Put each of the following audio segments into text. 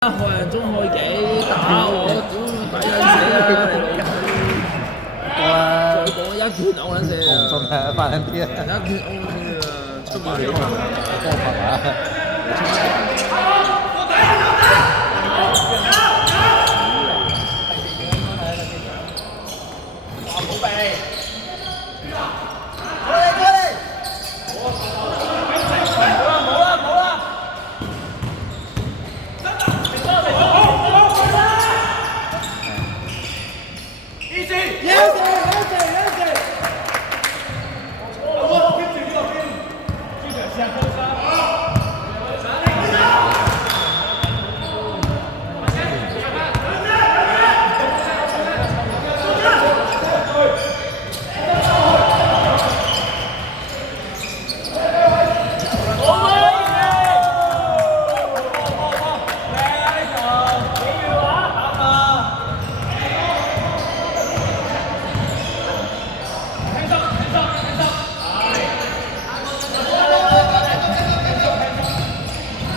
開人中開幾打我，屌抵撚死啊！再講一拳嘔撚死啊！唔信啊，快撚啲啊！一拳嘔撚死啊！出唔嚟多罰啊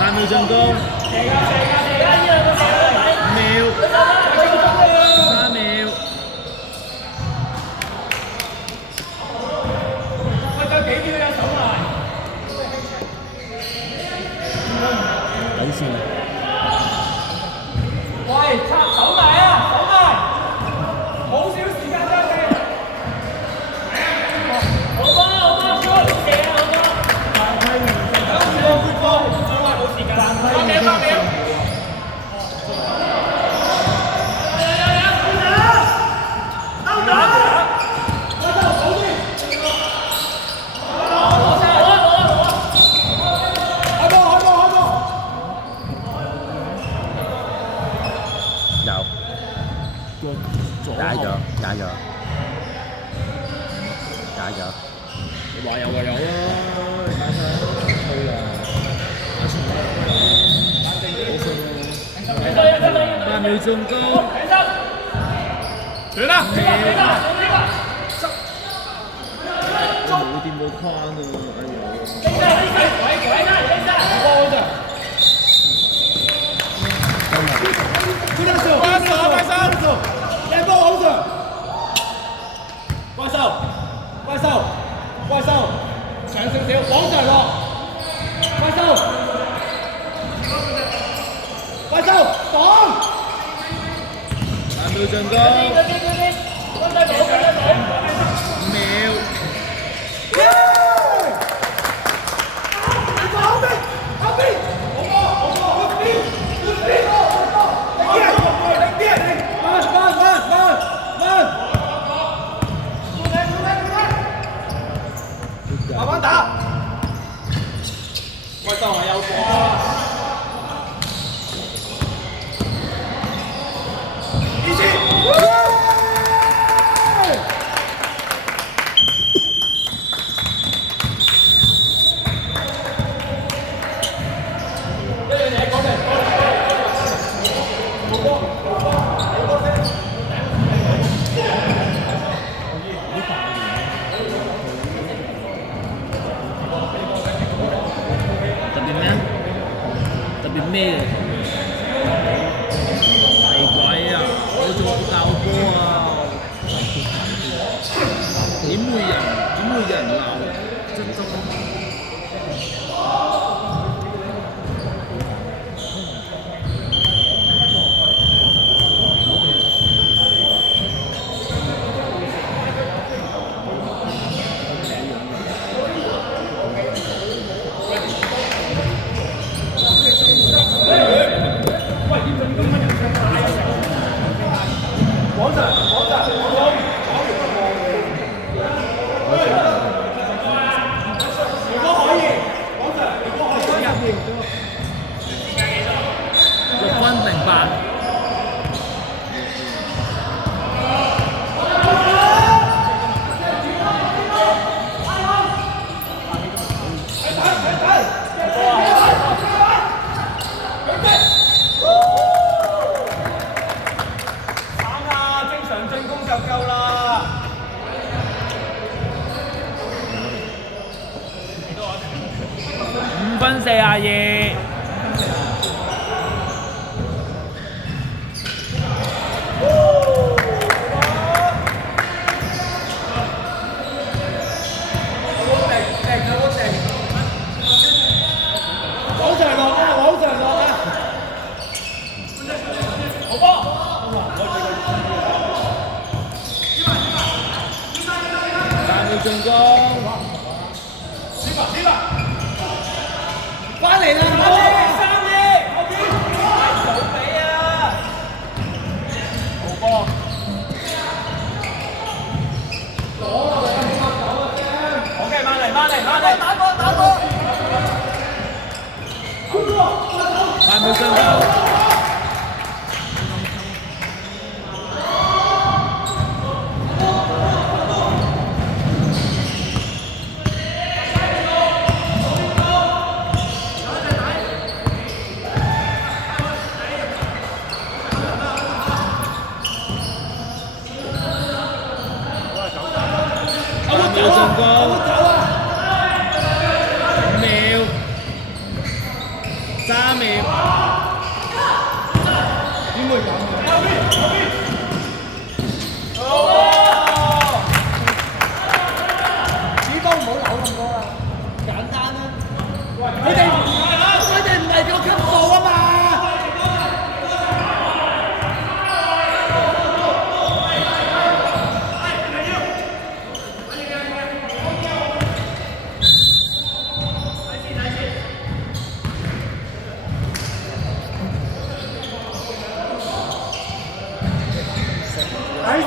！3秒進攻，5秒，3秒。底線。喂，插手埋啊，手埋，好少時間啫你。好波，好波，射啊，好波。最壞冇時間。8秒。解咗。你話有就有啦，打曬吹啦，打全部好信喎。8秒進攻，斷啦！冇掂到框啊！哎呀！怪獸，長少少，往上落，怪獸，擋8秒進攻，5秒。慢慢打，怪獸係有火啊！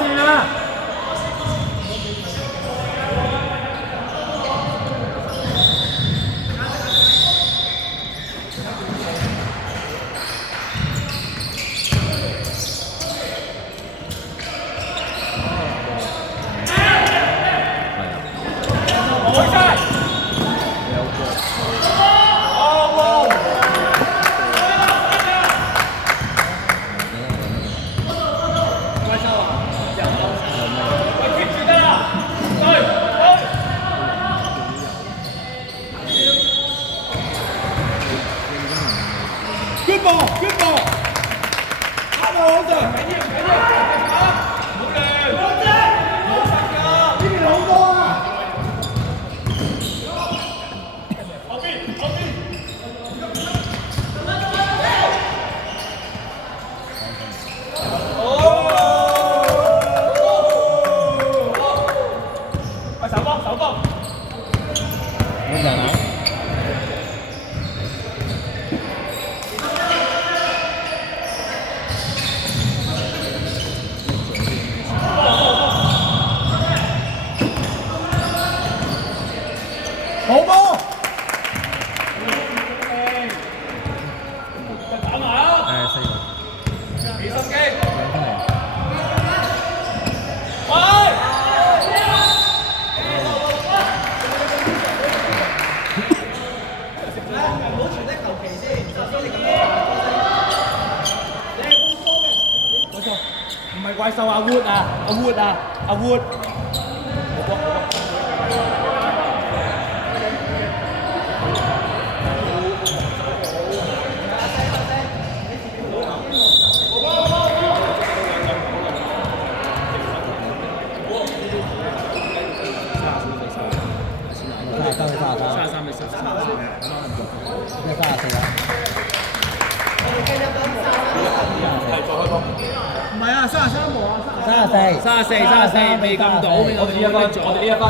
線啊！Good ball, good ball. Bắt đầu không rồi. Bây giờ nó Hậu ball. xây rồi. Bị sân game. Cái này. Ôi! Không phải quay sau Wood à? Wood à? Wood.唔係啊，33冇啊，34未撳到，未撳到，呢一分，我哋呢一分，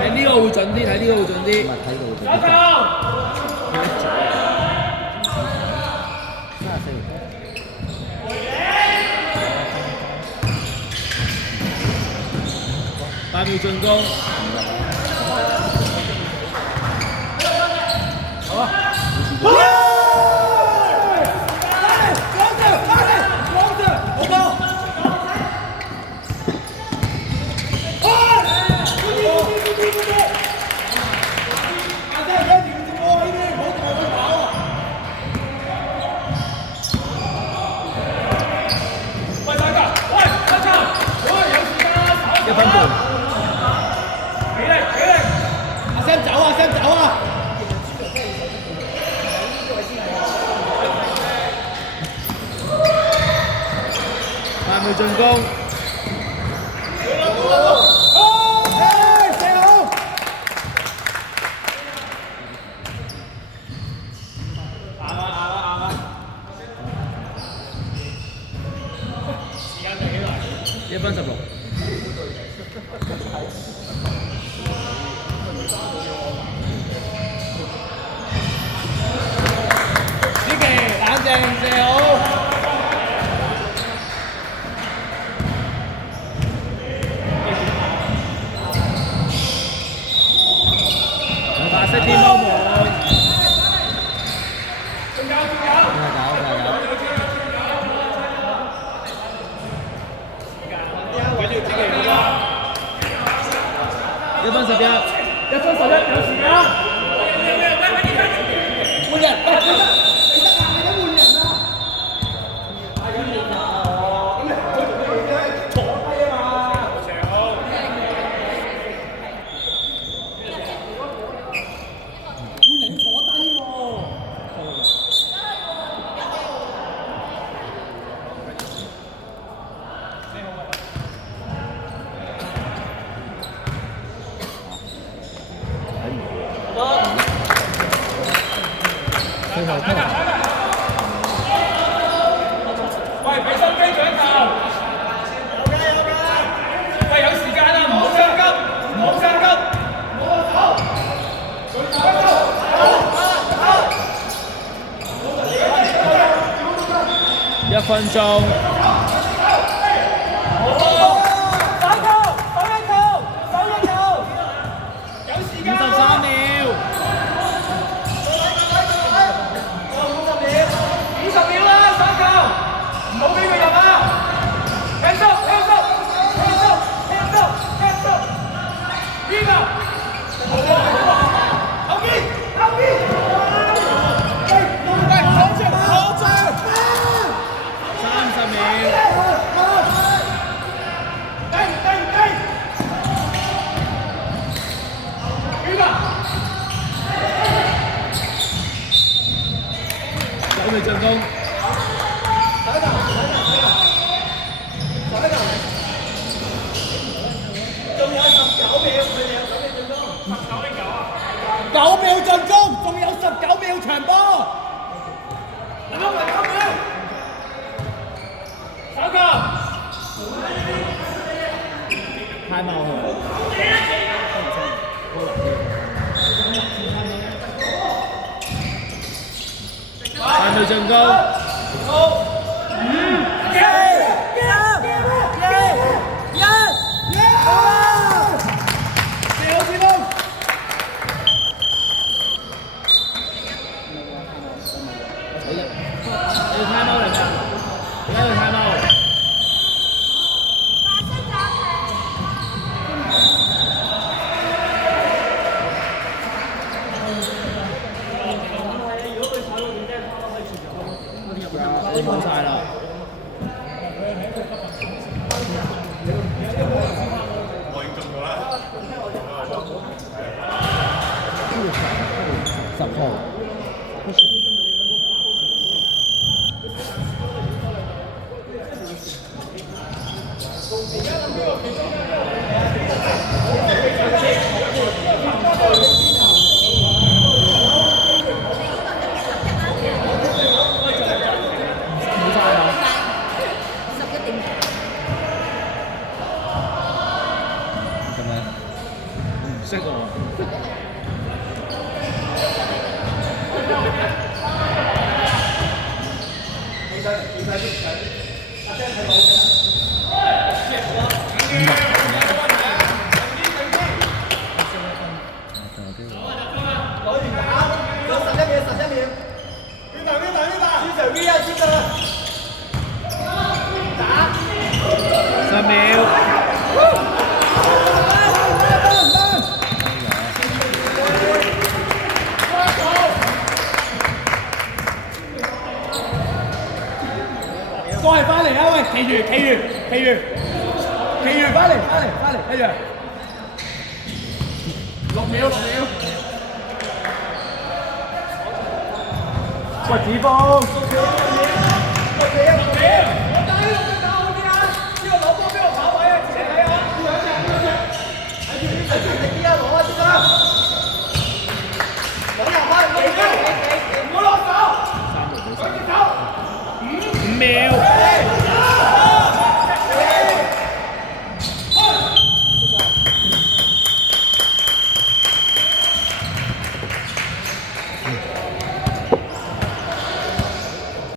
睇呢個會準啲，睇呢個會準啲。8秒進攻。好啊！1分半。阿 Sam 走啊 ，Sam 走啊！8秒進攻。1分16。呢期冷靜射好。白色天貓門。仲有。1分11，1分11有時間。換人，換人啊！坐低啊嘛。換人坐低喎。喂，俾心機做一球。喂，有時間啦，唔好心急，唔好心急。1分鐘。9秒進攻，仲有19秒長波。手球。太慢啦！3秒進攻。冇晒啦！10號。識喎。10秒。都係翻嚟啦！喂，其餘翻嚟，一樣。6秒。喂，子峰。5秒。